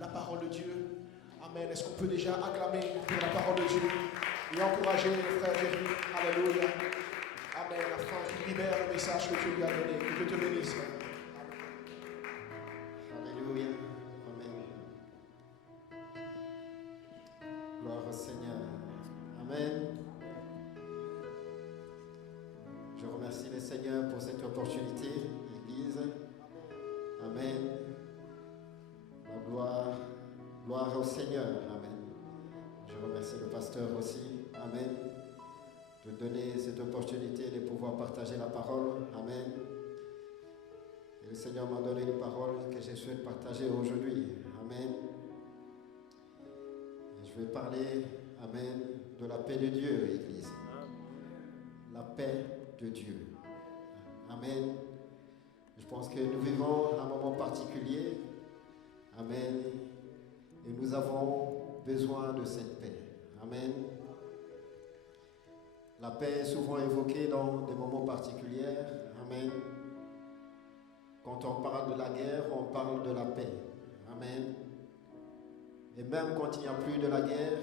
la parole de Dieu. Amen. Est-ce qu'on peut déjà acclamer pour la parole de Dieu et encourager le frère Jérémy? Alléluia. Amen. Afin qu'il libère le message que Dieu lui a donné. Que Dieu te bénisse. Alléluia. Amen. Gloire au Seigneur. Amen. Je remercie le Seigneur pour cette opportunité, l'Église. Amen. La gloire au Seigneur. Amen. Je remercie le pasteur aussi. Amen. De donner cette opportunité de pouvoir partager la parole. Amen. Et le Seigneur m'a donné une parole que je souhaite partager aujourd'hui. Amen. Et je vais parler, amen, de la paix de Dieu, Église. La paix de Dieu. Amen. Je pense que nous vivons un moment particulier. Amen. Et nous avons besoin de cette paix. Amen. La paix est souvent évoquée dans des moments particuliers. Amen. Quand on parle de la guerre, on parle de la paix. Amen. Et même quand il n'y a plus de la guerre,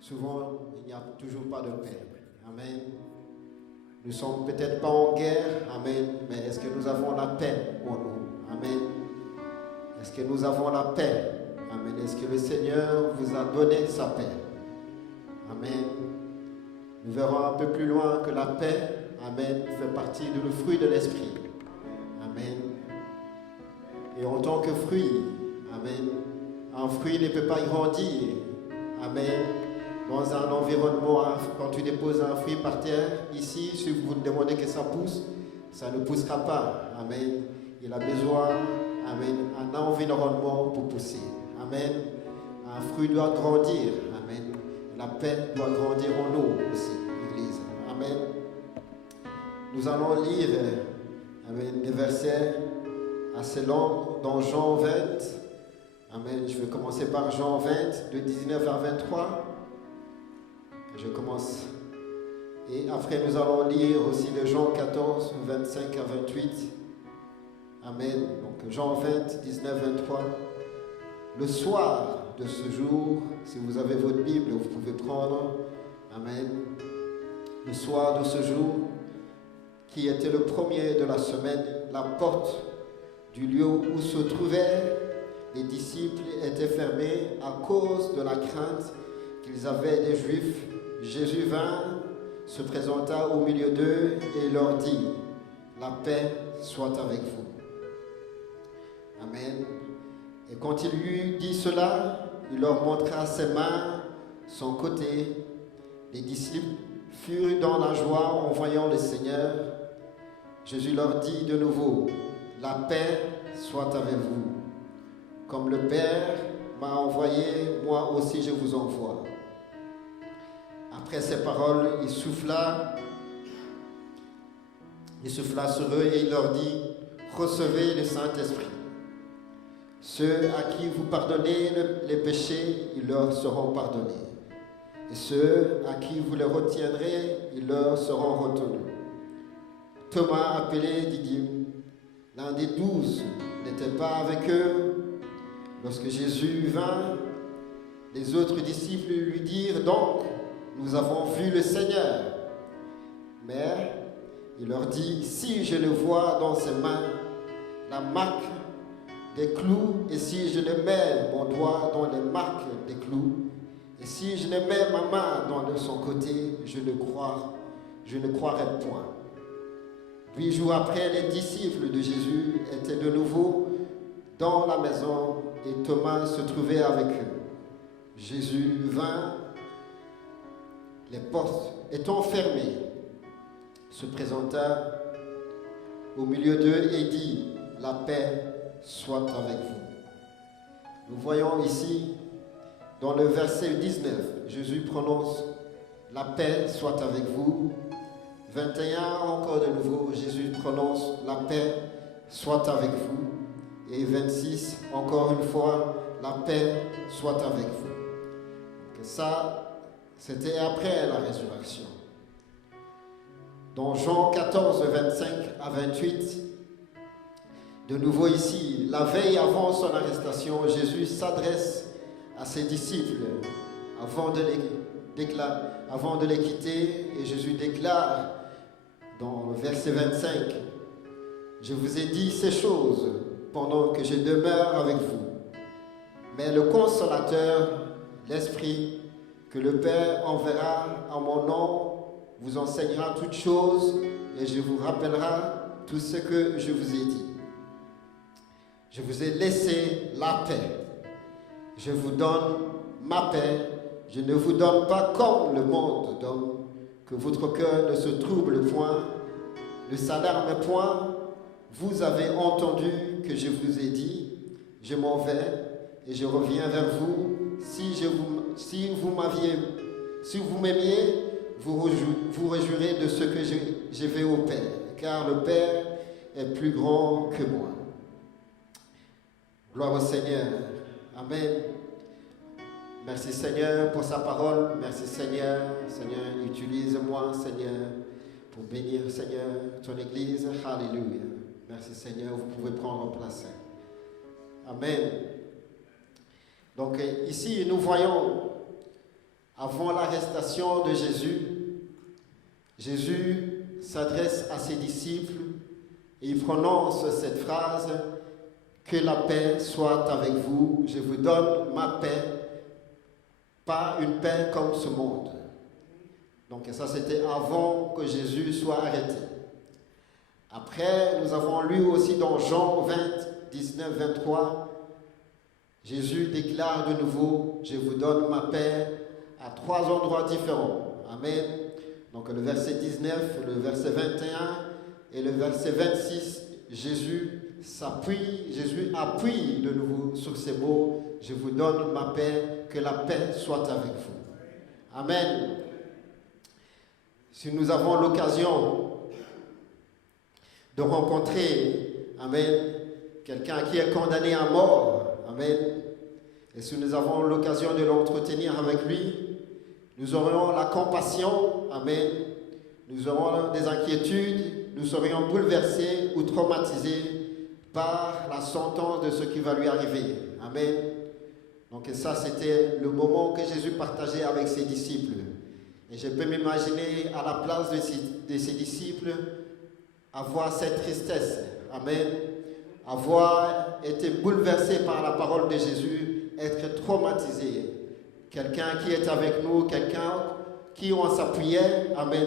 souvent il n'y a toujours pas de paix. Amen. Nous ne sommes peut-être pas en guerre. Amen. Mais est-ce que nous avons la paix en nous? Amen. Est-ce que nous avons la paix? Amen. Est-ce que le Seigneur vous a donné sa paix? Amen. Nous verrons un peu plus loin que la paix, amen, fait partie du fruit de l'esprit. Amen. Et en tant que fruit, amen, un fruit ne peut pas grandir. Amen. Dans un environnement, quand tu déposes un fruit par terre, ici, si vous demandez que ça pousse, ça ne poussera pas. Amen. Il a besoin, amen, d'un environnement pour pousser. Amen. Un fruit doit grandir. Amen. La paix doit grandir en nous aussi, Église. Amen. Nous allons lire, amen, des versets assez longs dans Jean 20. Amen. Je vais commencer par Jean 20, de 19 à 23. Je commence. Et après, nous allons lire aussi de Jean 14, 25 à 28. Amen. Donc, Jean 20, 19, 23. Le soir de ce jour, si vous avez votre Bible, vous pouvez prendre. Amen. Le soir de ce jour, qui était le premier de la semaine, la porte du lieu où se trouvaient les disciples était fermée à cause de la crainte qu'ils avaient des Juifs. Jésus vint, se présenta au milieu d'eux et leur dit: la paix soit avec vous. Amen. Et quand il lui dit cela, il leur montra ses mains, son côté. Les disciples furent dans la joie en voyant le Seigneur. Jésus leur dit de nouveau: la paix soit avec vous. Comme le Père m'a envoyé, moi aussi je vous envoie. Après ces paroles, il souffla sur eux et il leur dit: recevez le Saint-Esprit. Ceux à qui vous pardonnez les péchés, ils leur seront pardonnés. Et ceux à qui vous les retiendrez, ils leur seront retenus. Thomas, appelé Didyme, l'un des 12, n'était pas avec eux. Lorsque Jésus vint, les autres disciples lui dirent: donc, nous avons vu le Seigneur. Mais il leur dit: si je le vois dans ses mains, la marque des clous, et si je ne mets mon doigt dans les marques des clous, et si je ne mets ma main dans son côté, je ne croirai point. 8 jours après, les disciples de Jésus étaient de nouveau dans la maison et Thomas se trouvait avec eux. Jésus vint, les portes étant fermées, se présenta au milieu d'eux et dit: la paix soit avec vous. Nous voyons ici, dans le verset 19, Jésus prononce: la paix soit avec vous. 21, encore de nouveau, Jésus prononce: la paix soit avec vous. Et 26, encore une fois, la paix soit avec vous. Donc ça, c'était après la résurrection. Dans Jean 14, 25 à 28, De nouveau ici, la veille avant son arrestation, Jésus s'adresse à ses disciples avant de les quitter, et Jésus déclare dans le verset 25, « Je vous ai dit ces choses pendant que je demeure avec vous. Mais le Consolateur, l'Esprit, que le Père enverra en mon nom, vous enseignera toutes choses et je vous rappellera tout ce que je vous ai dit. Je vous ai laissé la paix. Je vous donne ma paix. Je ne vous donne pas comme le monde donne, que votre cœur ne se trouble point, ne s'alarme point. Vous avez entendu que je vous ai dit, je m'en vais et je reviens vers vous. Si vous m'aimiez, vous réjouirez de ce que je vais au Père, car le Père est plus grand que moi. Gloire au Seigneur. Amen. Merci Seigneur pour sa parole. Merci Seigneur. Seigneur, utilise-moi Seigneur pour bénir Seigneur ton Église. Alléluia. Merci Seigneur. Vous pouvez prendre place. Amen. Donc ici nous voyons avant l'arrestation de Jésus, Jésus s'adresse à ses disciples et il prononce cette phrase: que la paix soit avec vous, je vous donne ma paix, pas une paix comme ce monde. Donc ça c'était avant que Jésus soit arrêté. Après, nous avons lu aussi dans Jean 20, 19, 23, Jésus déclare de nouveau: je vous donne ma paix, à 3 endroits différents. Amen. Donc le verset 19, le verset 21 et le verset 26, Jésus appuie de nouveau sur ces mots: je vous donne ma paix, que la paix soit avec vous. Amen. Si nous avons l'occasion de rencontrer, amen, quelqu'un qui est condamné à mort, amen, et si nous avons l'occasion de l'entretenir avec lui, nous aurons la compassion, amen, nous aurons des inquiétudes, nous serions bouleversés ou traumatisés par la sentence de ce qui va lui arriver. Amen. Donc ça, c'était le moment que Jésus partageait avec ses disciples. Et je peux m'imaginer à la place de ses disciples avoir cette tristesse. Amen. Avoir été bouleversé par la parole de Jésus, être traumatisé. Quelqu'un qui est avec nous, quelqu'un qui on s'appuyait, amen,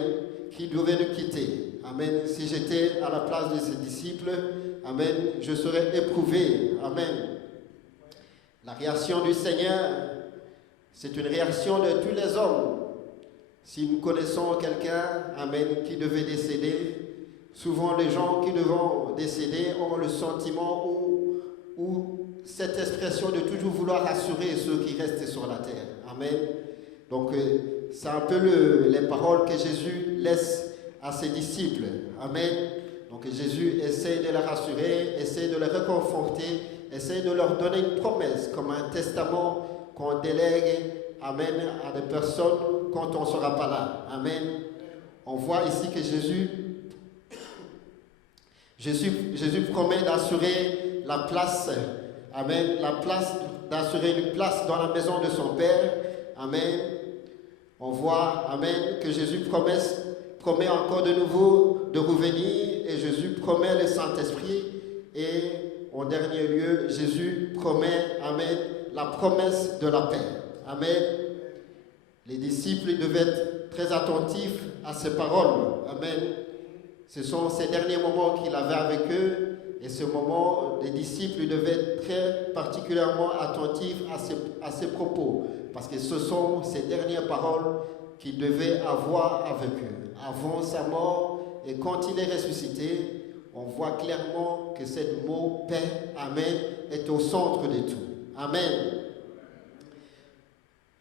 qui devait nous quitter. Amen. Si j'étais à la place de ses disciples, amen, je serais éprouvé. Amen. La réaction du Seigneur, c'est une réaction de tous les hommes. Si nous connaissons quelqu'un, amen, qui devait décéder, souvent les gens qui devront décéder ont le sentiment ou cette expression de toujours vouloir rassurer ceux qui restent sur la terre. Amen. Donc, c'est un peu les paroles que Jésus laisse à ses disciples. Amen. Donc, Jésus essaie de les rassurer, essaie de les réconforter, essaie de leur donner une promesse, comme un testament qu'on délègue, amen, à des personnes quand on ne sera pas là. Amen. On voit ici que Jésus promet d'assurer la place, amen, d'assurer une place dans la maison de son Père. Amen. On voit, amen, que Jésus promet encore de nouveau de revenir, et Jésus promet le Saint-Esprit, et en dernier lieu, Jésus promet, amen, la promesse de la paix. Amen. Les disciples devaient être très attentifs à ces paroles. Amen. Ce sont ces derniers moments qu'il avait avec eux, et ce moment, les disciples devaient être très particulièrement attentifs à ces propos, parce que ce sont ces dernières paroles qu'il devait avoir avec eux. Avant sa mort, et quand il est ressuscité, on voit clairement que ce mot « paix », amen, est au centre de tout. Amen.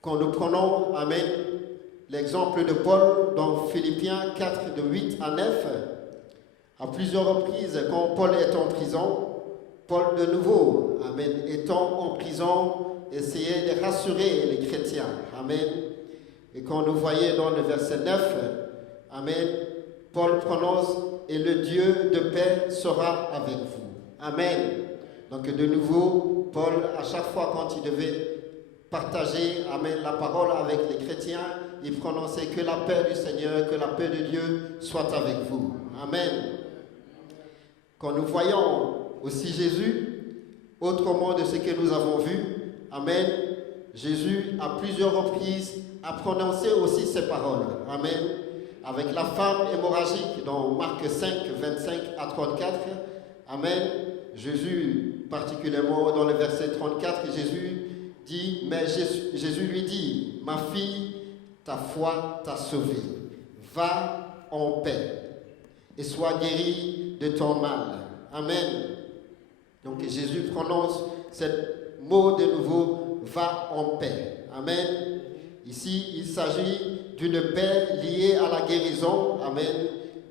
Quand nous prenons, amen, l'exemple de Paul dans Philippiens 4, de 8 à 9, à plusieurs reprises, quand Paul est en prison, Paul de nouveau, amen, étant en prison, essayait de rassurer les chrétiens. Amen. Et quand nous voyons dans le verset 9, amen, Paul prononce: et le Dieu de paix sera avec vous. Amen. Donc de nouveau, Paul, à chaque fois quand il devait partager, amen, la parole avec les chrétiens, il prononçait que la paix du Seigneur, que la paix de Dieu soit avec vous. Amen. Quand nous voyons aussi Jésus, autrement de ce que nous avons vu, amen, Jésus à plusieurs reprises a prononcé aussi ces paroles. Amen. Avec la femme hémorragique dans Marc 5, 25 à 34. Amen. Jésus, particulièrement dans le verset 34, Jésus dit, mais Jésus lui dit, ma fille, ta foi t'a sauvée. Va en paix et sois guérie de ton mal. Amen. Donc Jésus prononce ce mot de nouveau, va en paix. Amen. Ici, il s'agit d'une paix liée à la guérison. Amen.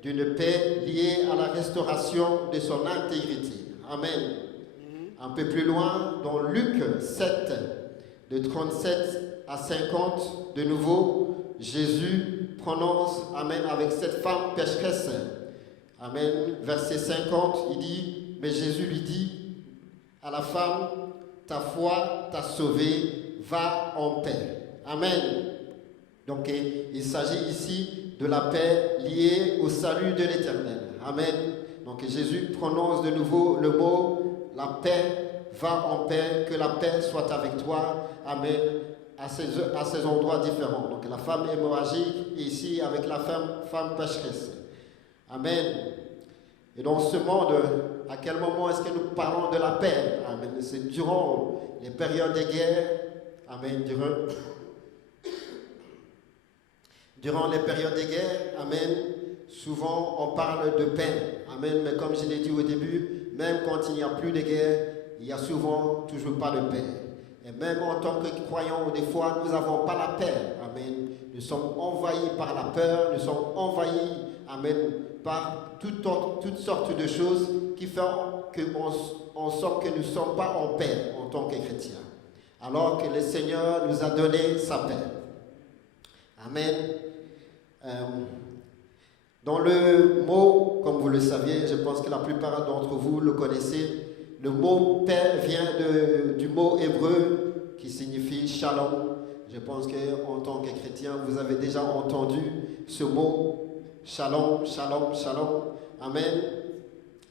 D'une paix liée à la restauration de son intégrité. Amen. Un peu plus loin, dans Luc 7, de 37 à 50, de nouveau, Jésus prononce, amen, avec cette femme pécheresse. Amen. Verset 50, il dit, mais Jésus lui dit à la femme, ta foi t'a sauvée, va en paix. Amen. Donc, il s'agit ici de la paix liée au salut de l'Éternel. Amen. Donc, Jésus prononce de nouveau le mot, la paix, va en paix, que la paix soit avec toi. Amen. À ces endroits différents. Donc, la femme hémorragique, et ici avec la femme pécheresse. Amen. Et dans ce monde, à quel moment est-ce que nous parlons de la paix? Amen. C'est durant les périodes de guerre. Amen. Durant les périodes de guerre, amen, souvent on parle de paix. Amen. Mais comme je l'ai dit au début, même quand il n'y a plus de guerre, il n'y a souvent toujours pas de paix. Et même en tant que croyants, des fois, nous n'avons pas la paix. Amen. Nous sommes envahis par la peur, nous sommes envahis, amen, par toutes sortes de choses qui font qu'on sent que nous ne sommes pas en paix en tant que chrétiens. Alors que le Seigneur nous a donné sa paix. Amen. Dans le mot, comme vous le saviez, je pense que la plupart d'entre vous le connaissez, le mot paix vient du mot hébreu qui signifie shalom. Je pense qu'en tant que chrétien, vous avez déjà entendu ce mot shalom, shalom, shalom. Amen.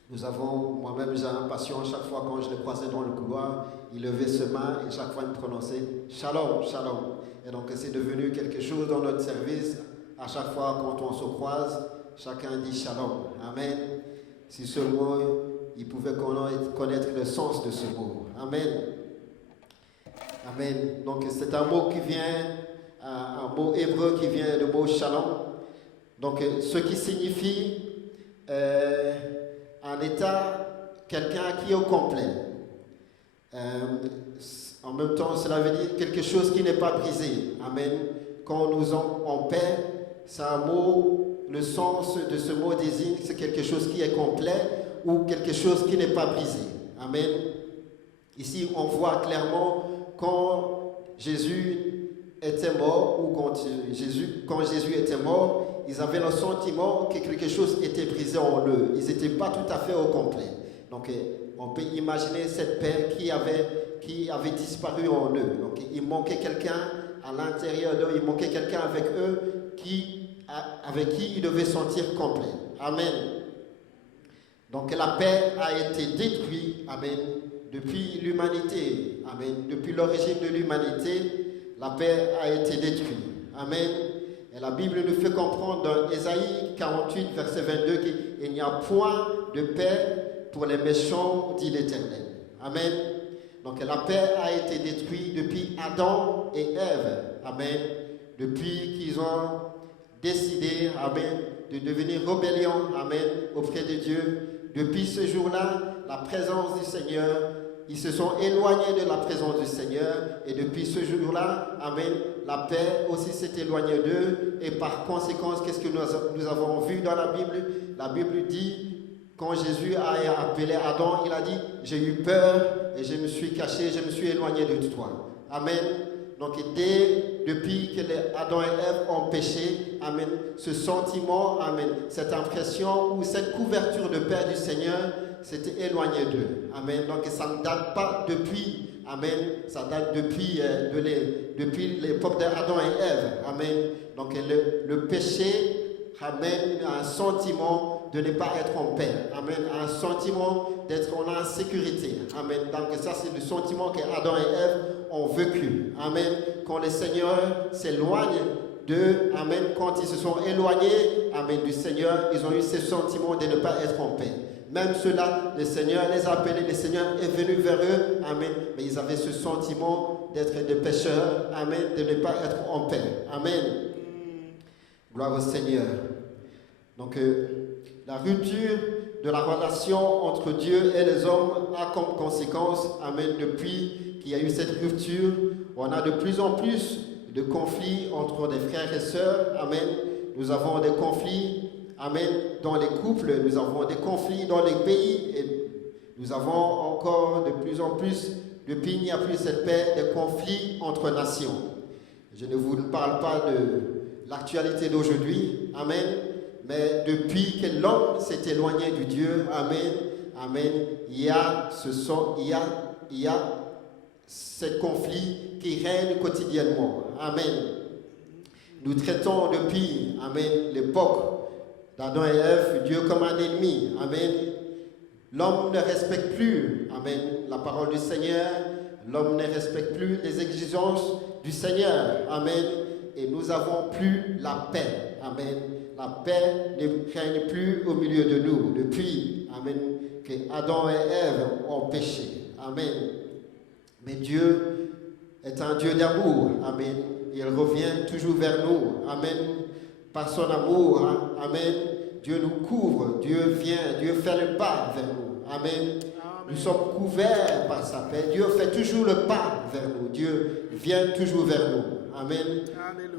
Moi-même j'ai un patient, chaque fois quand je le croisais dans le couloir, il levait ses mains et chaque fois il prononçait shalom, shalom. Et donc c'est devenu quelque chose dans notre service. À chaque fois quand on se croise, chacun dit shalom. Amen. Si seulement il pouvait connaître le sens de ce mot. Amen. Amen. Donc c'est un mot qui vient, un mot hébreu qui vient du mot shalom. Donc ce qui signifie un état, quelqu'un qui est au complet. En même temps, cela veut dire quelque chose qui n'est pas brisé. Amen. Quand nous sommes en paix, c'est un mot, le sens de ce mot désigne c'est quelque chose qui est complet ou quelque chose qui n'est pas brisé. Amen. Ici, on voit clairement quand Jésus était mort ou quand Jésus était mort, ils avaient le sentiment que quelque chose était brisé en eux. Ils n'étaient pas tout à fait au complet. Donc, on peut imaginer cette paix qui avait disparu en eux. Donc, il manquait quelqu'un à l'intérieur d'eux, il manquait quelqu'un avec eux avec qui ils devaient sentir complet. Amen. Donc, la paix a été détruite, amen, depuis l'humanité. Amen. Depuis l'origine de l'humanité, la paix a été détruite. Amen. Et la Bible nous fait comprendre dans Ésaïe 48, verset 22, qu'il n'y a point de paix pour les méchants, dit l'Éternel. Amen. Donc la paix a été détruite depuis Adam et Ève. Amen. Depuis qu'ils ont décidé, amen, de devenir rébellion, amen, auprès de Dieu. Depuis ce jour-là, la présence du Seigneur, ils se sont éloignés de la présence du Seigneur. Et depuis ce jour-là, amen, la paix aussi s'est éloignée d'eux. Et par conséquent, qu'est-ce que nous avons vu dans la Bible? La Bible dit, quand Jésus a appelé Adam, il a dit, j'ai eu peur et je me suis caché, je me suis éloigné de toi. Amen. Donc depuis que Adam et Ève ont péché, amen, ce sentiment, amen, cette impression ou cette couverture de paix du Seigneur s'était éloigné d'eux. Amen. Donc ça ne date pas depuis, amen, ça date depuis l'époque d'Adam et Ève. Amen. Donc le péché ramène à un sentiment de ne pas être en paix. Amen. À un sentiment d'être en insécurité. Amen. Donc ça c'est le sentiment qu'Adam et Ève ont vécu. Amen. Quand le Seigneur s'éloigne d'eux, amen, quand ils se sont éloignés, amen, du Seigneur, ils ont eu ce sentiment de ne pas être en paix. Même ceux-là, le Seigneur les a appelés, le Seigneur est venu vers eux, amen, mais ils avaient ce sentiment d'être des pécheurs, amen, de ne pas être en paix. Amen. Gloire au Seigneur. Donc, la rupture de la relation entre Dieu et les hommes a comme conséquence, amen, depuis qu'il y a eu cette rupture, on a de plus en plus de conflits entre des frères et sœurs. Amen. Nous avons des conflits, amen, dans les couples, nous avons des conflits dans les pays, et nous avons encore de plus en plus, depuis il n'y a plus cette paix, des conflits entre nations. Je ne vous parle pas de l'actualité d'aujourd'hui, amen, mais depuis que l'homme s'est éloigné du Dieu, amen, amen, il y a ces conflits qui règnent quotidiennement. Amen. Nous traitons depuis, amen, l'époque d'Adam et Ève, Dieu comme un ennemi. Amen. L'homme ne respecte plus, amen, la parole du Seigneur. L'homme ne respecte plus les exigences du Seigneur. Amen. Et nous n'avons plus la paix. Amen. La paix ne règne plus au milieu de nous depuis, amen, que Adam et Ève ont péché. Amen. Mais Dieu est un Dieu d'amour. Amen. Il revient toujours vers nous. Amen. Par son amour. Amen. Dieu nous couvre. Dieu vient. Dieu fait le pas vers nous. Amen. Nous sommes couverts par sa paix. Dieu fait toujours le pas vers nous. Dieu vient toujours vers nous. Amen.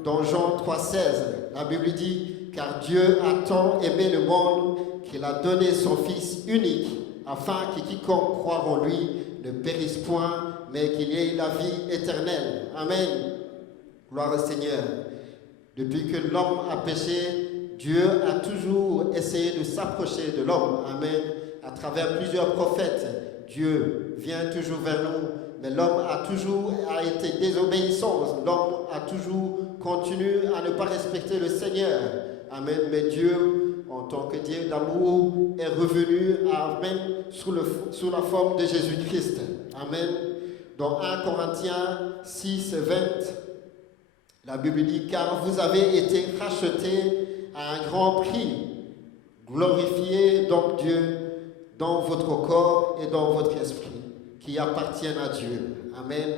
Dans Jean 3,16, la Bible dit, car Dieu a tant aimé le monde qu'il a donné son Fils unique, afin que quiconque croit en lui ne périsse point, mais qu'il y ait la vie éternelle. Amen. Gloire au Seigneur. Depuis que l'homme a péché, Dieu a toujours essayé de s'approcher de l'homme. Amen. À travers plusieurs prophètes, Dieu vient toujours vers nous. Mais l'homme a été désobéissant. L'homme a toujours continué à ne pas respecter le Seigneur. Amen. Mais Dieu, en tant que Dieu d'amour, est revenu, amen, sous la forme de Jésus-Christ. Amen. Dans 1 Corinthiens 6, 20, la Bible dit, car vous avez été rachetés à un grand prix. Glorifiez donc Dieu dans votre corps et dans votre esprit, qui appartiennent à Dieu. Amen.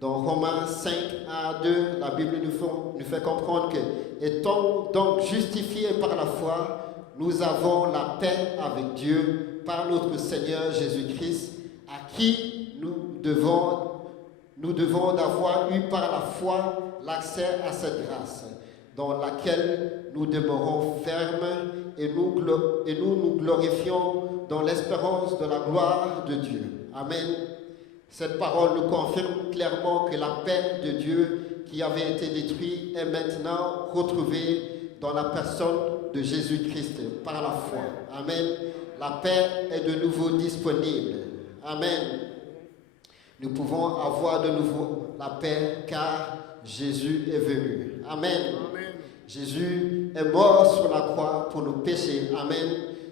Dans Romains 5, 1 à 2, la Bible nous fait comprendre que, étant donc justifiés par la foi, nous avons la paix avec Dieu par notre Seigneur Jésus-Christ, à qui nous devons d'avoir eu par la foi l'accès à cette grâce, dans laquelle nous demeurons fermes et nous glorifions dans l'espérance de la gloire de Dieu. Amen. Cette parole nous confirme clairement que la paix de Dieu qui avait été détruite est maintenant retrouvée dans la personne de Jésus-Christ par la foi. Amen. La paix est de nouveau disponible. Amen. Nous pouvons avoir de nouveau la paix car Jésus est venu. Amen. Amen. Jésus est mort sur la croix pour nos péchés. Amen.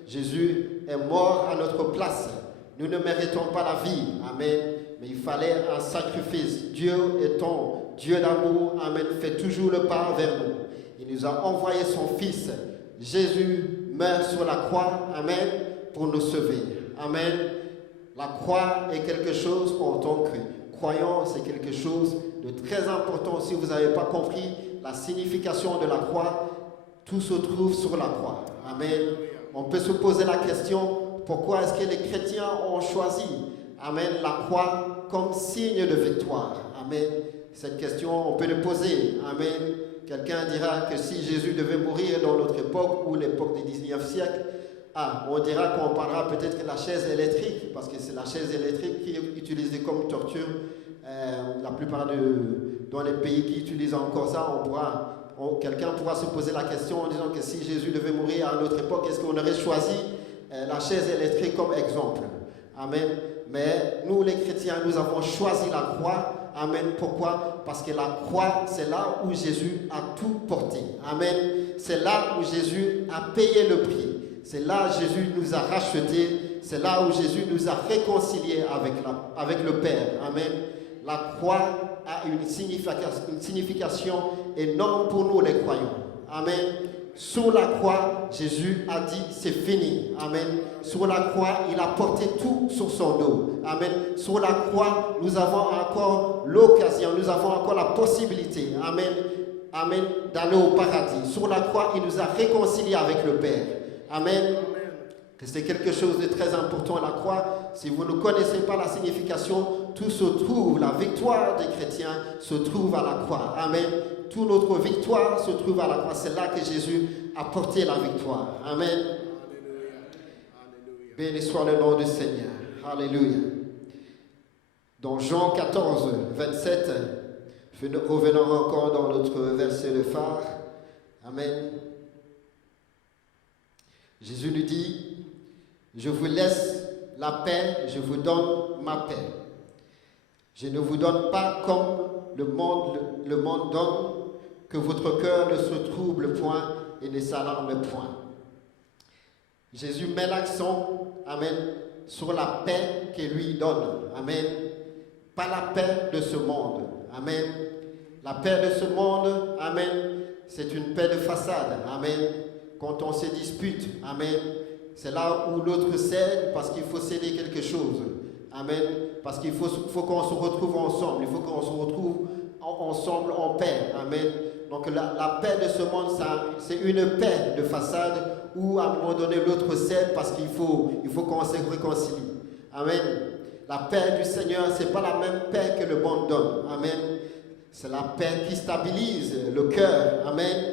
Jésus est mort à notre place. Nous ne méritons pas la vie. Amen. Mais il fallait un sacrifice. Dieu étant Dieu d'amour, amen, fait toujours le pas vers nous. Il nous a envoyé son Fils. Jésus meurt sur la croix, amen, pour nous sauver. Amen. La croix est quelque chose, en tant que croyant, c'est quelque chose de très important. Si vous n'avez pas compris la signification de la croix, tout se trouve sur la croix. Amen. On peut se poser la question, pourquoi est-ce que les chrétiens ont choisi, amen, la croix comme signe de victoire? Amen. Cette question, on peut le poser. Amen. Quelqu'un dira que si Jésus devait mourir dans notre époque ou l'époque du 19e siècle, on dira qu'on parlera peut-être de la chaise électrique, parce que c'est la chaise électrique qui est utilisée comme torture. La plupart dans les pays qui utilisent encore ça, quelqu'un pourra se poser la question en disant que si Jésus devait mourir à notre époque, est-ce qu'on aurait choisi la chaise électrique comme exemple. Amen. Mais nous, les chrétiens, nous avons choisi la croix. Amen. Pourquoi? Parce que la croix, c'est là où Jésus a tout porté. Amen. C'est là où Jésus a payé le prix. C'est là où Jésus nous a rachetés. C'est là où Jésus nous a réconciliés avec le Père. Amen. La croix a une signification énorme pour nous, les croyants. Amen. Sur la croix, Jésus a dit c'est fini. Amen. Sur la croix, il a porté tout sur son dos. Amen. Sur la croix, nous avons encore l'occasion, nous avons encore la possibilité. Amen. Amen. D'aller au paradis. Sur la croix, il nous a réconciliés avec le Père. Amen. C'est quelque chose de très important, la croix. Si vous ne connaissez pas la signification, tout se trouve, la victoire des chrétiens se trouve à la croix. Amen. Toute notre victoire se trouve à la croix. C'est là que Jésus a porté la victoire. Amen. Béni soit le nom du Seigneur. Alléluia. Dans Jean 14, 27, revenons encore dans notre verset de phare. Amen. Jésus nous dit, je vous laisse la paix, je vous donne ma paix. Je ne vous donne pas comme le monde donne, que votre cœur ne se trouble point et ne s'alarme point. Jésus met l'accent, amen, sur la paix qu'il lui donne. Amen. Pas la paix de ce monde. Amen. La paix de ce monde, amen, c'est une paix de façade. Amen. Quand on se dispute, amen, c'est là où l'autre cède parce qu'il faut céder quelque chose. Amen. Parce qu'il faut qu'on se retrouve ensemble. Il faut qu'on se retrouve ensemble en paix. Amen. Donc la paix de ce monde, c'est une paix de façade où à un moment donné l'autre cède parce qu'il faut qu'on se réconcilie. Amen. La paix du Seigneur, ce n'est pas la même paix que le monde donne. Amen. C'est la paix qui stabilise le cœur. Amen.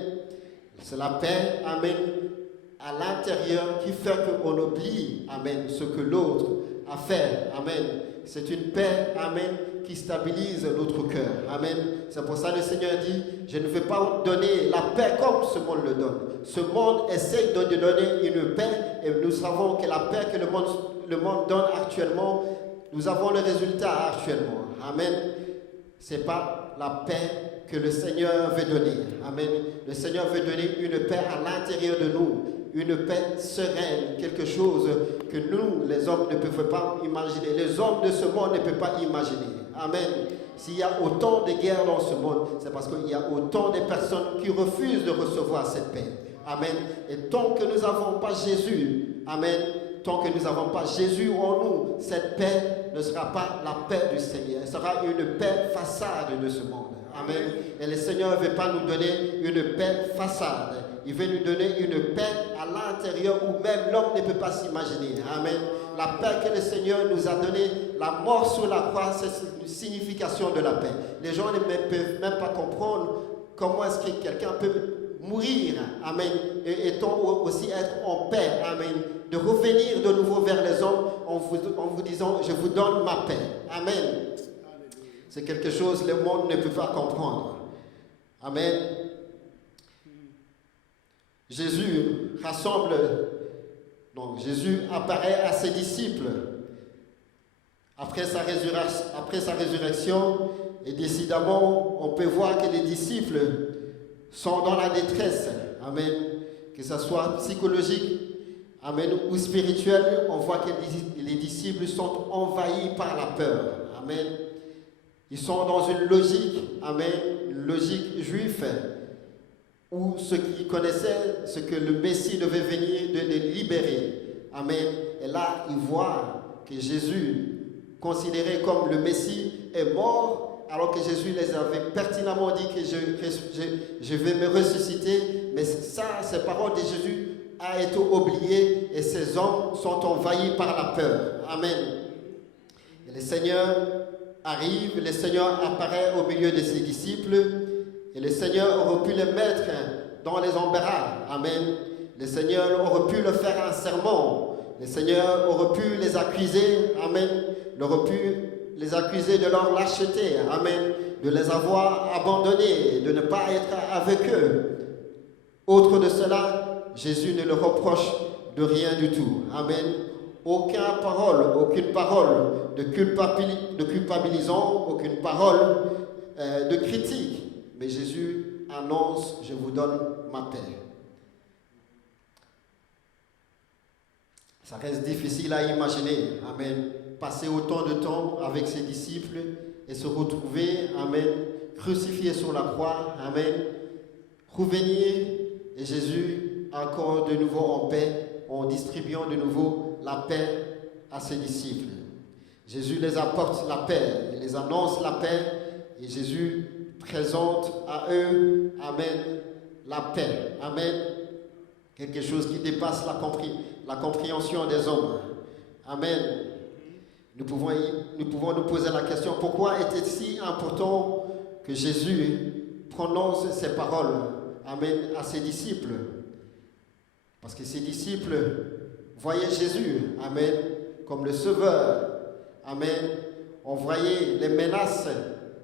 C'est la paix, amen, à l'intérieur qui fait qu'on oublie, amen, ce que l'autre a fait. Amen. C'est une paix, amen, qui stabilise notre cœur. Amen. C'est pour ça que le Seigneur dit, je ne vais pas donner la paix comme ce monde le donne. Ce monde essaie de donner une paix et nous savons que la paix que le monde donne actuellement, nous avons le résultat actuellement. Amen. Ce n'est pas la paix que le Seigneur veut donner. Amen. Le Seigneur veut donner une paix à l'intérieur de nous. Une paix sereine, quelque chose que nous, les hommes, ne pouvons pas imaginer. Les hommes de ce monde ne peuvent pas imaginer. Amen. S'il y a autant de guerres dans ce monde, c'est parce qu'il y a autant de personnes qui refusent de recevoir cette paix. Amen. Et tant que nous n'avons pas Jésus, amen, tant que nous n'avons pas Jésus en nous, cette paix ne sera pas la paix du Seigneur. Elle sera une paix façade de ce monde. Amen. Et le Seigneur ne veut pas nous donner une paix façade. Il veut nous donner une paix à l'intérieur où même l'homme ne peut pas s'imaginer. Amen. La paix que le Seigneur nous a donnée, la mort sur la croix, c'est une signification de la paix. Les gens ne peuvent même pas comprendre comment est-ce que quelqu'un peut mourir. Amen. Et aussi être en paix. Amen. De revenir de nouveau vers les hommes en vous disant, je vous donne ma paix. Amen. C'est quelque chose que le monde ne peut pas comprendre. Amen. Jésus rassemble, donc Jésus apparaît à ses disciples après sa résurrection, et décidément, on peut voir que les disciples sont dans la détresse. Amen. Que ce soit psychologique, amen, ou spirituel, on voit que les disciples sont envahis par la peur. Amen. Ils sont dans une logique, amen, une logique juive, où ceux qui connaissaient ce que le Messie devait venir de les libérer. Amen. Et là, ils voient que Jésus, considéré comme le Messie, est mort, alors que Jésus les avait pertinemment dit que je vais me ressusciter. Mais ça, ces paroles de Jésus a été oubliées et ces hommes sont envahis par la peur. Amen. Et le Seigneur arrive, le Seigneur apparaît au milieu de ses disciples et le Seigneur aurait pu les mettre dans les embarras. Amen. Le Seigneur aurait pu leur faire un sermon. Le Seigneur aurait pu les accuser. Amen. Il aurait pu les accuser de leur lâcheté. Amen. De les avoir abandonnés, de ne pas être avec eux. Autre de cela, Jésus ne leur reproche de rien du tout. Amen. Aucune parole de culpabilisant, aucune parole de critique. Mais Jésus annonce, je vous donne ma paix. Ça reste difficile à imaginer. Amen. Passer autant de temps avec ses disciples et se retrouver, amen, crucifié sur la croix, amen, revenir et Jésus encore de nouveau en paix, en distribuant de nouveau la paix à ses disciples. Jésus les apporte la paix, il les annonce la paix et Jésus présente à eux, amen, la paix, amen, quelque chose qui dépasse la compréhension des hommes. Amen. Nous pouvons nous poser la question, pourquoi était-il si important que Jésus prononce ces paroles, amen, à ses disciples? Parce que ses disciples voyaient Jésus, amen, comme le sauveur, amen. On voyait les menaces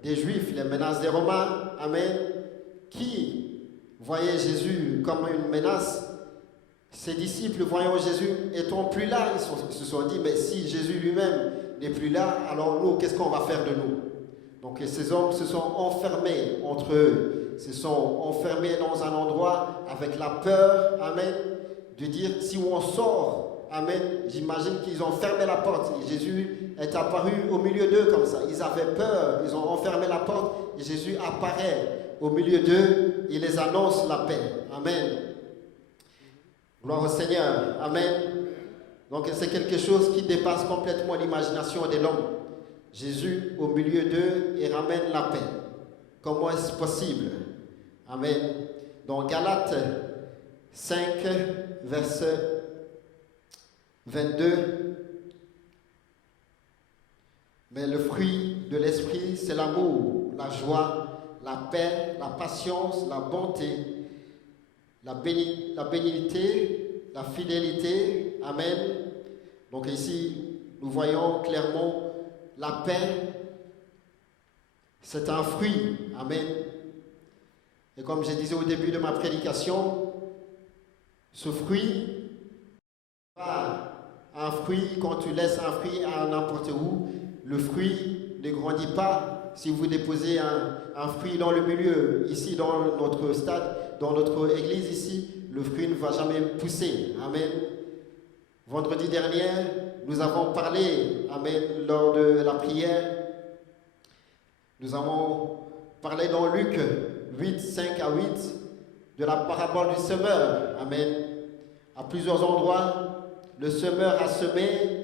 des Juifs, les menaces des Romains, amen, qui voyaient Jésus comme une menace. Ses disciples, voyant Jésus étant plus là, ils se sont dit, mais si Jésus lui-même n'est plus là, alors nous, qu'est-ce qu'on va faire de nous? Donc ces hommes se sont enfermés entre eux, se sont enfermés dans un endroit avec la peur, amen, de dire, si on sort, amen, j'imagine qu'ils ont fermé la porte, et Jésus est apparu au milieu d'eux comme ça. Ils avaient peur, ils ont enfermé la porte, et Jésus apparaît au milieu d'eux, il les annonce la paix, amen. Gloire au Seigneur. Amen. Donc c'est quelque chose qui dépasse complètement l'imagination de l'homme. Jésus au milieu d'eux et ramène la paix. Comment est-ce possible? Amen. Dans Galates 5, verset 22. Mais le fruit de l'esprit, c'est l'amour, la joie, la paix, la patience, la bonté, la bénignité, la fidélité. Amen. Donc ici, nous voyons clairement la paix, c'est un fruit. Amen. Et comme je disais au début de ma prédication, ce fruit, un fruit, quand tu laisses un fruit à n'importe où, le fruit ne grandit pas. Si vous déposez un fruit dans le milieu, ici dans notre stade, dans notre église ici, le fruit ne va jamais pousser. Amen. Vendredi dernier, nous avons parlé, amen, lors de la prière, nous avons parlé dans Luc 8, 5 à 8, de la parabole du semeur. Amen. À plusieurs endroits, le semeur a semé.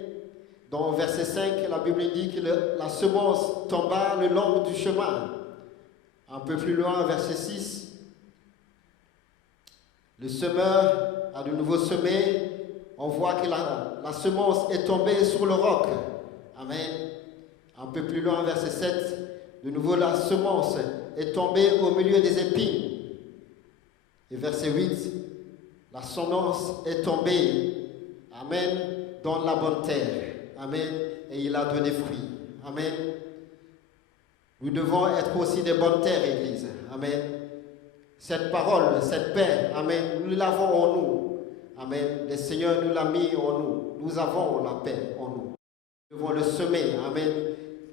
Dans verset 5, la Bible dit que la semence tomba le long du chemin. Un peu plus loin, verset 6, le semeur a de nouveau semé. On voit que la semence est tombée sur le roc. Amen. Un peu plus loin, verset 7, de nouveau la semence est tombée au milieu des épines. Et verset 8, la semence est tombée, amen, dans la bonne terre. Amen. Et il a donné fruit. Amen. Nous devons être aussi des bonnes terres, Église. Amen. Cette parole, cette paix, amen, nous l'avons en nous. Amen. Le Seigneur nous l'a mis en nous. Nous avons la paix en nous. Nous devons le semer. Amen.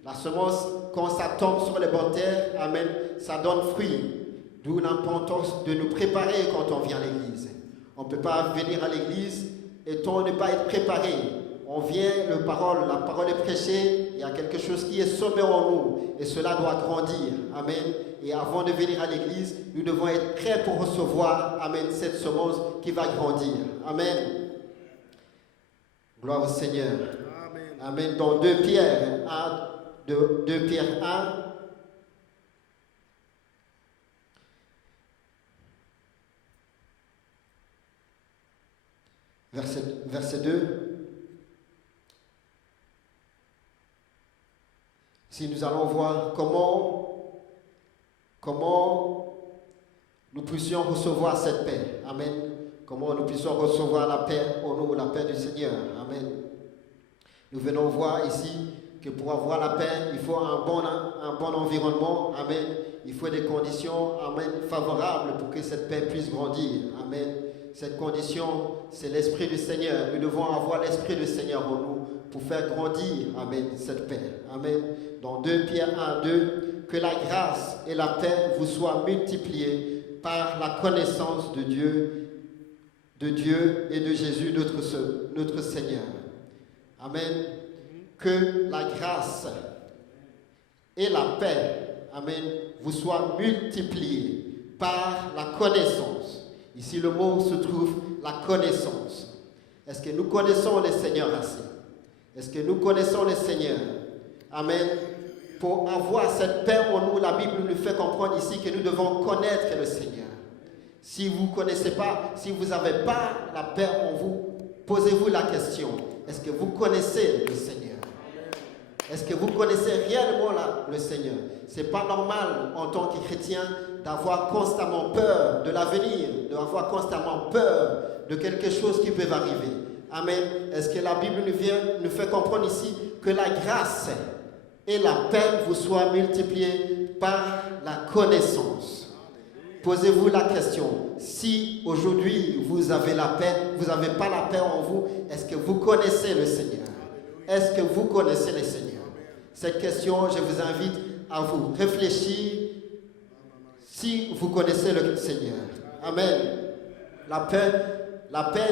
La semence, quand ça tombe sur les bonnes terres, amen, ça donne fruit. D'où l'importance de nous préparer quand on vient à l'église. On ne peut pas venir à l'église et ne pas être préparé. On vient, la parole est prêchée, il y a quelque chose qui est semé en nous et cela doit grandir. Amen. Et avant de venir à l'église, nous devons être prêts pour recevoir, amen, cette semence qui va grandir. Amen. Gloire au Seigneur. Amen. Amen. Dans 2 Pierre 1, verset 2. Si nous allons voir comment nous puissions recevoir cette paix. Amen. Comment nous puissions recevoir la paix au nom de la paix du Seigneur. Amen. Nous venons voir ici que pour avoir la paix, il faut un bon environnement. Amen. Il faut des conditions, amen, favorables pour que cette paix puisse grandir. Amen. cette condition, c'est l'Esprit du Seigneur. Nous devons avoir l'Esprit du Seigneur en nous pour faire grandir, amen, cette paix. Amen. Dans 2 Pierre 1, 2, que la grâce et la paix vous soient multipliées par la connaissance de Dieu et de Jésus, notre Seigneur. Amen. Que la grâce et la paix, amen, vous soient multipliées par la connaissance. Ici, le mot se trouve la connaissance. Est-ce que nous connaissons le Seigneur assez? Est-ce que nous connaissons le Seigneur? Amen. Pour avoir cette paix en nous, la Bible nous fait comprendre ici que nous devons connaître le Seigneur. Si vous ne connaissez pas, si vous n'avez pas la paix en vous, posez-vous la question. Est-ce que vous connaissez le Seigneur? Est-ce que vous connaissez réellement le Seigneur? Ce n'est pas normal en tant que chrétien d'avoir constamment peur de l'avenir, d'avoir constamment peur de quelque chose qui peut arriver. Amen. Est-ce que la Bible nous fait comprendre ici que la grâce et la paix vous soient multipliées par la connaissance? Posez-vous la question. Si aujourd'hui vous avez la paix, vous n'avez pas la paix en vous, est-ce que vous connaissez le Seigneur? Est-ce que vous connaissez le Seigneur? Cette question, je vous invite à vous réfléchir si vous connaissez le Seigneur. Amen. La paix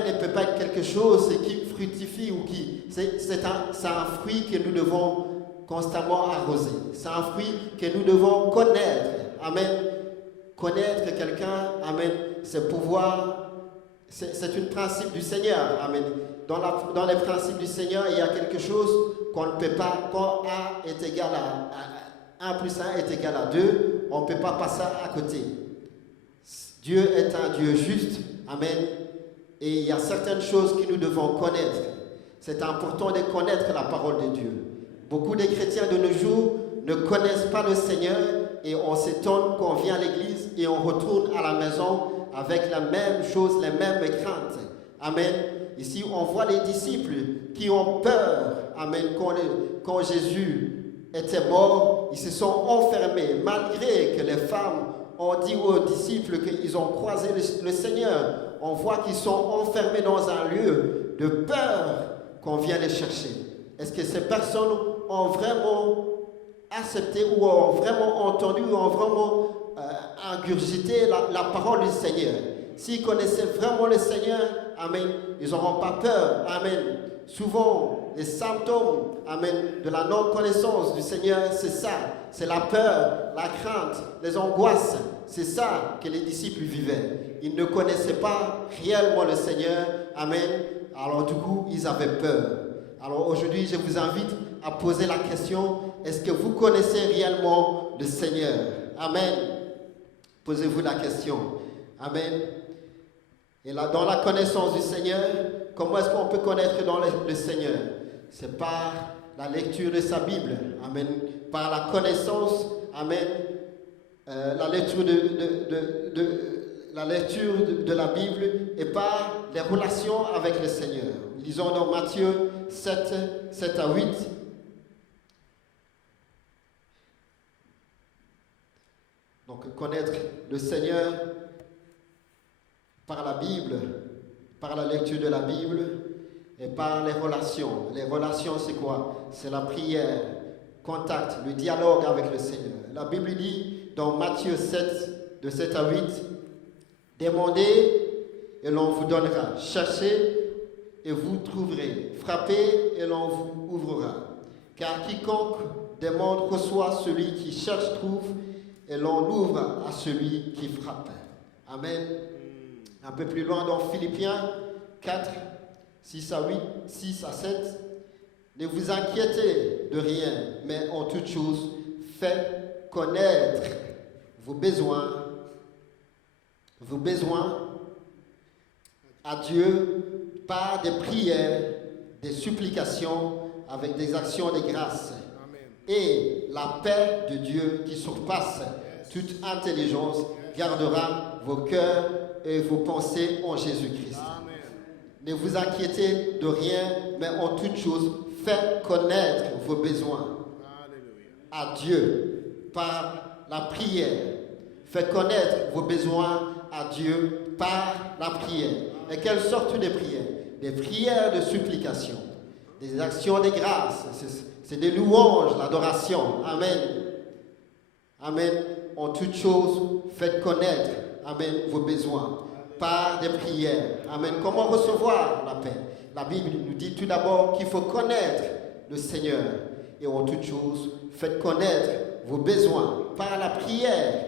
ne peut pas être quelque chose qui fructifie ou qui... C'est un fruit que nous devons constamment arroser. C'est un fruit que nous devons connaître. Amen. Connaître quelqu'un, amen, c'est pouvoir... C'est un principe du Seigneur. Amen. Dans les principes du Seigneur, il y a quelque chose qu'on ne peut pas, quand 1 est égal à 1 plus 1 est égal à 2, on ne peut pas passer à côté. Dieu est un Dieu juste. Amen. Et il y a certaines choses que nous devons connaître. C'est important de connaître la parole de Dieu. Beaucoup de chrétiens de nos jours ne connaissent pas le Seigneur et on s'étonne qu'on vient à l'église et on retourne à la maison avec la même chose, les mêmes craintes. Amen. Ici, on voit les disciples qui ont peur. Amen. Quand Jésus était mort, ils se sont enfermés. Malgré que les femmes ont dit aux disciples qu'ils ont croisé le Seigneur, on voit qu'ils sont enfermés dans un lieu de peur qu'on vient les chercher. Est-ce que ces personnes ont vraiment accepté ou ont vraiment entendu ou ont vraiment ingurgité la parole du Seigneur? S'ils connaissaient vraiment le Seigneur, amen, ils n'auront pas peur. Amen. Souvent, les symptômes, amen, de la non-connaissance du Seigneur, c'est ça. C'est la peur, la crainte, les angoisses. C'est ça que les disciples vivaient. Ils ne connaissaient pas réellement le Seigneur. Amen. Alors du coup, ils avaient peur. Alors aujourd'hui, je vous invite à poser la question, est-ce que vous connaissez réellement le Seigneur? Amen. Posez-vous la question. Amen. Et là, dans la connaissance du Seigneur, comment est-ce qu'on peut connaître le Seigneur? C'est par la lecture de sa Bible. Amen. Par la connaissance, amen, la lecture de la Bible et par les relations avec le Seigneur. Lisons dans Matthieu 7 à 8. Donc, connaître le Seigneur par la Bible, par la lecture de la Bible et par les relations. Les relations, c'est quoi? C'est la prière, contact, le dialogue avec le Seigneur. La Bible dit dans Matthieu 7, de 7 à 8, « Demandez et l'on vous donnera. Cherchez et vous trouverez. Frappez et l'on vous ouvrira. Car quiconque demande reçoit, celui qui cherche trouve, et l'on ouvre à celui qui frappe. » Amen. Un peu plus loin dans Philippiens 4, 6 à 7. Ne vous inquiétez de rien, mais en toute chose, faites connaître vos besoins à Dieu par des prières, des supplications, avec des actions de grâce. Amen. Et la paix de Dieu qui surpasse toute intelligence gardera vos cœurs et vos pensées en Jésus-Christ. Amen. Ne vous inquiétez de rien, mais en toute chose, faites connaître vos besoins à Dieu par la prière. Faites connaître vos besoins à Dieu par la prière. Et quelle sorte de prières? Des prières de supplication, des actions de grâce, c'est des louanges, l'adoration. Amen. Amen. En toutes choses, faites connaître, amen, vos besoins par des prières. Amen. Comment recevoir la paix? La Bible nous dit tout d'abord qu'il faut connaître le Seigneur. Et en toutes choses, faites connaître vos besoins par la prière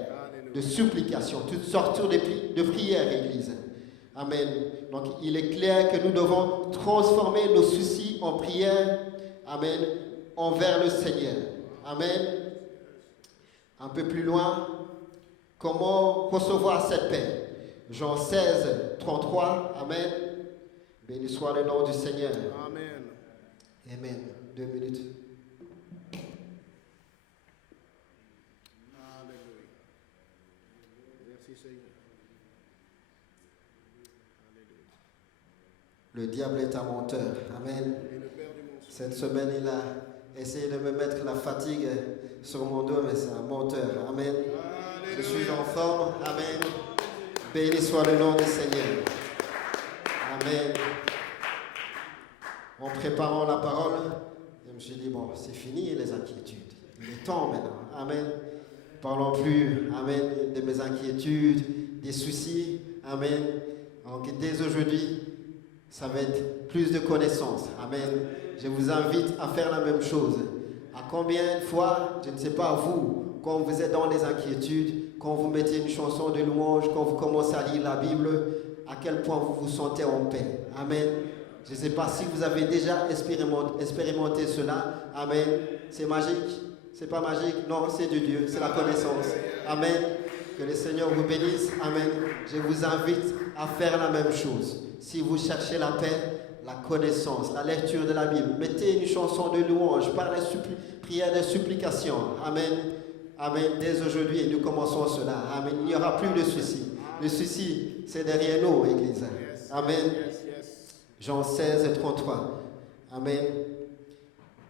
de supplication, toutes sortes de prières, Église. Amen. Donc, il est clair que nous devons transformer nos soucis en prières, amen, envers le Seigneur. Amen. Un peu plus loin, comment recevoir cette paix? Jean 16, 33, amen. Béni soit le nom du Seigneur. Amen. Amen. 2 minutes. Alléluia. Merci Seigneur. Alléluia. Le diable est un menteur. Amen. Et le Père du mensonge. Cette semaine, il a essayé de me mettre la fatigue sur mon dos, mais c'est un menteur. Amen. Alléluia. Je suis en forme. Amen. Béni soit le nom du Seigneur. Amen. En préparant la parole, je me suis dit, bon, c'est fini les inquiétudes. Il est temps maintenant. Amen. Parlons plus, amen, de mes inquiétudes, des soucis. Amen. Donc, dès aujourd'hui, ça va être plus de connaissances. Amen. Je vous invite à faire la même chose. À combien de fois, je ne sais pas vous, quand vous êtes dans les inquiétudes, quand vous mettez une chanson de louange, quand vous commencez à lire la Bible, à quel point vous vous sentez en paix. Amen. Je ne sais pas si vous avez déjà expérimenté cela. Amen. C'est magique? C'est pas magique? Non, c'est de Dieu. C'est la connaissance. Amen. Que le Seigneur vous bénisse. Amen. Je vous invite à faire la même chose. Si vous cherchez la paix, la connaissance, la lecture de la Bible, mettez une chanson de louange par les prières de supplication. Amen. Amen. Dès aujourd'hui, nous commençons cela. Amen. Il n'y aura plus de soucis. Le souci, c'est derrière nous, Église. Amen. Jean 16, 33. Amen.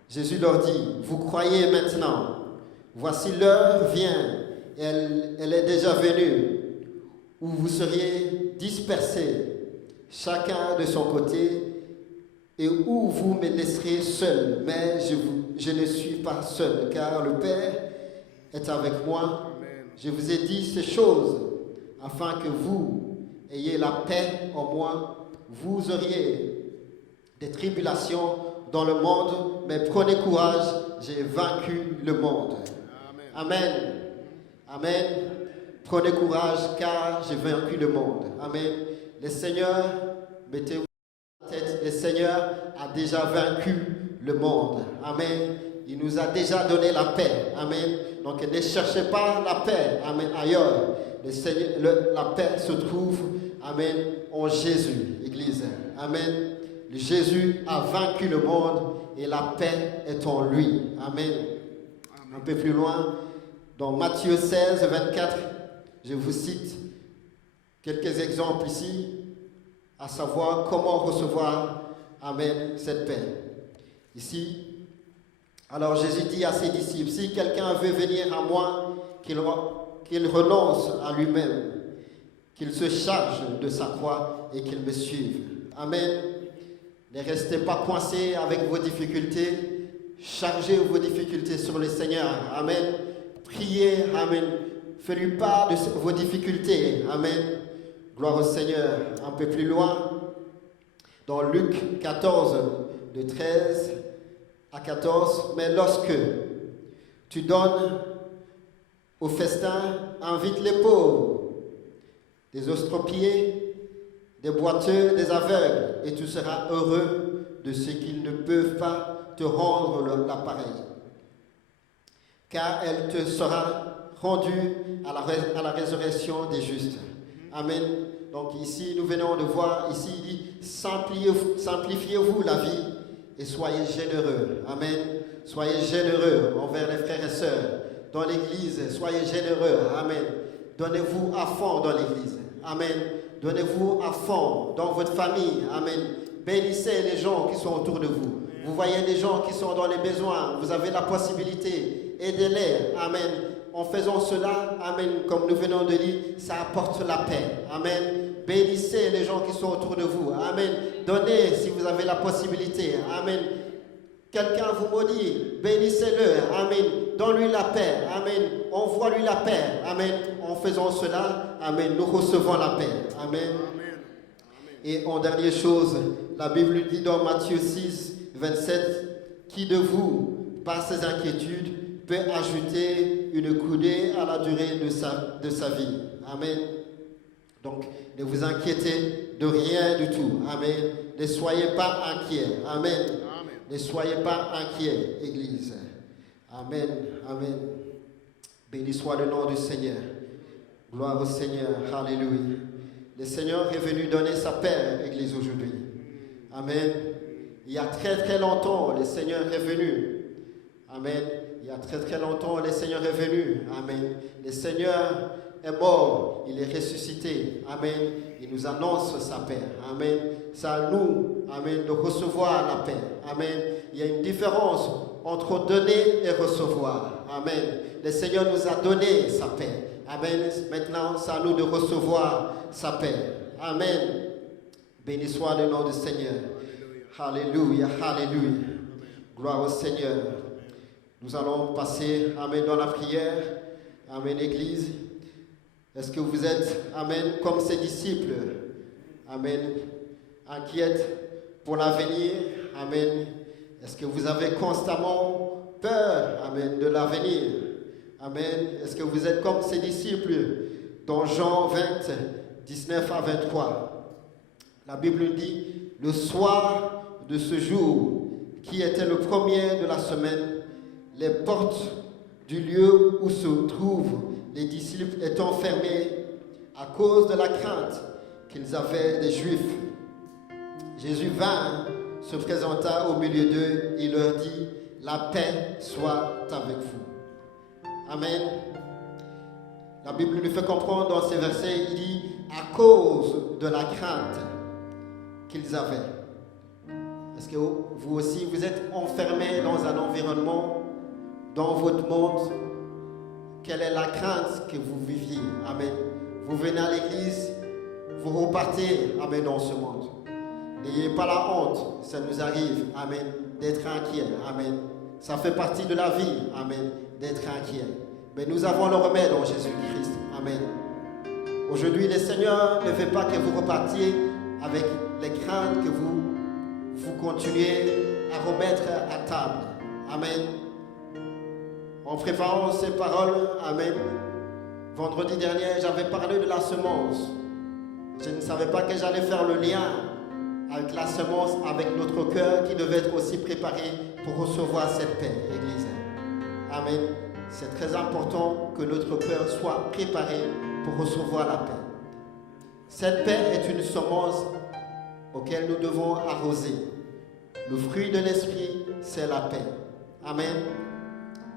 Jésus leur dit, vous croyez maintenant, voici l'heure vient, elle est déjà venue, où vous seriez dispersés, chacun de son côté, et où vous me laisserez seul. Mais je ne suis pas seul, car le Père est avec moi. Je vous ai dit ces choses, afin que vous ayez la paix en moi. Vous auriez des tribulations dans le monde, mais prenez courage, j'ai vaincu le monde. Amen. Amen. Prenez courage, car j'ai vaincu le monde. Amen. Le Seigneur, mettez-vous la tête, le Seigneur a déjà vaincu le monde. Amen. Il nous a déjà donné la paix. Amen. Donc ne cherchez pas la paix. Amen. Ailleurs. Le Seigneur, la paix se trouve, amen, en Jésus, Église. Amen. Jésus a vaincu le monde et la paix est en lui. Amen. Un peu plus loin, dans Matthieu 16, 24, je vous cite quelques exemples ici, à savoir comment recevoir, amen, cette paix. Ici, alors Jésus dit à ses disciples, si quelqu'un veut venir à moi, qu'il renonce à lui-même, qu'il se charge de sa croix et qu'il me suive. Amen. Ne restez pas coincés avec vos difficultés. Chargez vos difficultés sur le Seigneur. Amen. Priez. Amen. Faites-lui part de vos difficultés. Amen. Gloire au Seigneur. Un peu plus loin, dans Luc 14, de 13 à 14. Mais lorsque tu donnes au festin, invite les pauvres, des estropiés, des boiteux, des aveugles, et tu seras heureux de ce qu'ils ne peuvent pas te rendre l'appareil. Car elle te sera rendue à la résurrection des justes. Amen. Donc ici, nous venons de voir, ici il dit, simplifiez-vous la vie et soyez généreux. Amen. Soyez généreux envers les frères et sœurs. Dans l'église, soyez généreux. Amen. Donnez-vous à fond dans l'église. Amen. Donnez-vous à fond dans votre famille. Amen. Bénissez les gens qui sont autour de vous. Vous voyez des gens qui sont dans les besoins. Vous avez la possibilité. Aidez-les. Amen. En faisant cela, amen, comme nous venons de dire, ça apporte la paix. Amen. Bénissez les gens qui sont autour de vous. Amen. Donnez si vous avez la possibilité. Amen. Quelqu'un vous maudit, bénissez-le. Amen. Donne-lui la paix. Amen. Envoie-lui la paix. Amen. En faisant cela, amen, nous recevons la paix. Amen. Et en dernière chose, la Bible dit dans Matthieu 6, 27, qui de vous, par ses inquiétudes, peut ajouter une coudée à la durée de sa vie. Amen. Donc, ne vous inquiétez de rien du tout. Amen. Ne soyez pas inquiets. Amen. Ne soyez pas inquiets, Église. Amen. Amen. Béni soit le nom du Seigneur. Gloire au Seigneur. Alléluia. Le Seigneur est venu donner sa paix, Église, aujourd'hui. Amen. Il y a très très longtemps, le Seigneur est venu. Amen. Il y a très très longtemps, le Seigneur est venu. Amen. Le Seigneur est mort, il est ressuscité. Amen. Il nous annonce sa paix. Amen. C'est à nous, amen, de recevoir la paix. Amen. Il y a une différence entre donner et recevoir. Amen. Le Seigneur nous a donné sa paix. Amen. Maintenant, c'est à nous de recevoir sa paix. Amen. Béni soit le nom du Seigneur. Alléluia. Alléluia. Gloire au Seigneur. Nous allons passer, amen, dans la prière. Amen, Église. Est-ce que vous êtes, amen, comme ses disciples? Amen. Inquiètes pour l'avenir. Amen. Est-ce que vous avez constamment peur, amen, de l'avenir? Amen. Est-ce que vous êtes comme ses disciples dans Jean 20, 19 à 23? La Bible dit, le soir de ce jour, qui était le premier de la semaine, les portes du lieu où se trouvent les disciples étant fermés à cause de la crainte qu'ils avaient des Juifs. Jésus vint, se présenta au milieu d'eux et leur dit, la paix soit avec vous. Amen. La Bible nous fait comprendre dans ces versets, il dit, à cause de la crainte qu'ils avaient. Est-ce que vous aussi, vous êtes enfermés dans un environnement, dans votre monde? Quelle est la crainte que vous viviez? Amen. Vous venez à l'église, vous repartez, amen, dans ce monde. N'ayez pas la honte, ça nous arrive, amen, d'être inquiet, amen. Ça fait partie de la vie, amen, d'être inquiet. Mais nous avons le remède en Jésus-Christ, amen. Aujourd'hui, le Seigneur ne veut pas que vous repartiez avec les craintes que vous continuez à remettre à table, amen. En préparant ces paroles, amen, vendredi dernier, j'avais parlé de la semence. Je ne savais pas que j'allais faire le lien avec la semence, avec notre cœur qui devait être aussi préparé pour recevoir cette paix, Église. Amen. C'est très important que notre cœur soit préparé pour recevoir la paix. Cette paix est une semence auquel nous devons arroser. Le fruit de l'esprit, c'est la paix. Amen.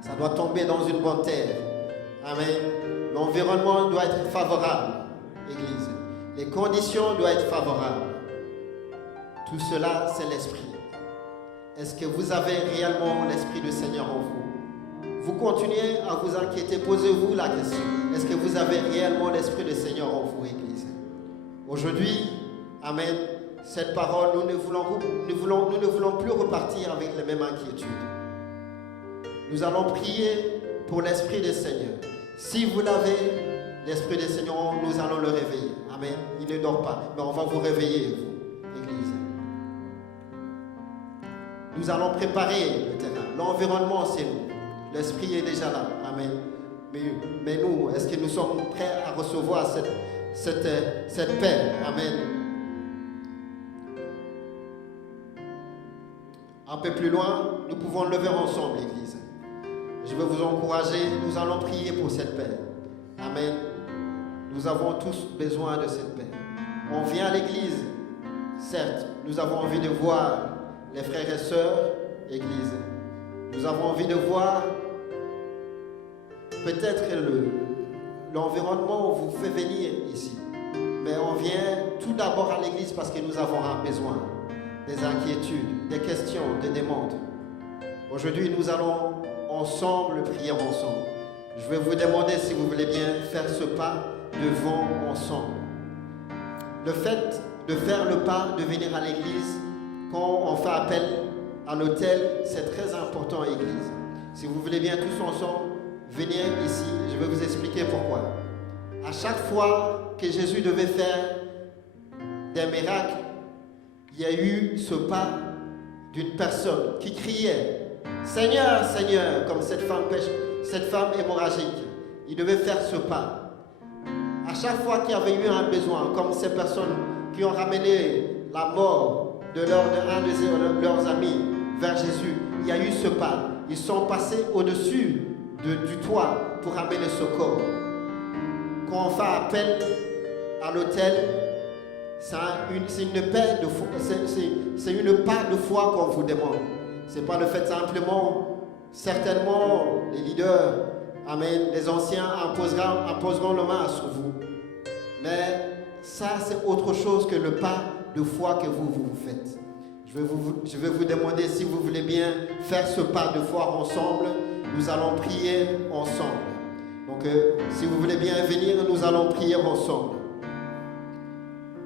Ça doit tomber dans une bonne terre. Amen. L'environnement doit être favorable, Église. Les conditions doivent être favorables. Tout cela, c'est l'esprit. Est-ce que vous avez réellement l'esprit du Seigneur en vous? Vous continuez à vous inquiéter. Posez-vous la question. Est-ce que vous avez réellement l'esprit du Seigneur en vous, Église? Aujourd'hui, amen, cette parole, nous ne voulons plus repartir avec les mêmes inquiétudes. Nous allons prier pour l'Esprit du Seigneur. Si vous l'avez, l'Esprit du Seigneur, nous allons le réveiller. Amen. Il ne dort pas, mais on va vous réveiller, vous, Église. Nous allons préparer le terrain. L'environnement, c'est nous. L'Esprit est déjà là. Amen. Mais nous, est-ce que nous sommes prêts à recevoir cette paix? Amen. Un peu plus loin, nous pouvons lever ensemble, l'Église. Je veux vous encourager, nous allons prier pour cette paix. Amen. Nous avons tous besoin de cette paix. On vient à l'église, certes, nous avons envie de voir les frères et sœurs, Église. Nous avons envie de voir peut-être l'environnement vous fait venir ici. Mais on vient tout d'abord à l'église parce que nous avons un besoin, des inquiétudes, des questions, des demandes. Aujourd'hui, nous allons ensemble prier ensemble. Je vais vous demander si vous voulez bien faire ce pas devant ensemble. le fait de faire le pas, de venir à l'église, quand on fait appel à l'autel, c'est très important à l'église. Si vous voulez bien tous ensemble venir ici, je vais vous expliquer pourquoi. À chaque fois que Jésus devait faire des miracles, il y a eu ce pas d'une personne qui criait « Seigneur, Seigneur », comme cette femme hémorragique. Il devait faire ce pas. À chaque fois qu'il y avait eu un besoin, comme ces personnes qui ont ramené la mort de un de leurs amis vers Jésus, il y a eu ce pas. Ils sont passés au-dessus du toit pour ramener ce corps. Quand on fait appel à l'autel, c'est une paix de foi, c'est une part de foi qu'on vous demande. Ce n'est pas le fait simplement, certainement, les leaders, amen, les anciens imposeront la main sur vous. Mais ça, c'est autre chose que le pas de foi que vous faites. Je vais vous demander si vous voulez bien faire ce pas de foi ensemble. Nous allons prier ensemble. Donc, si vous voulez bien venir, nous allons prier ensemble.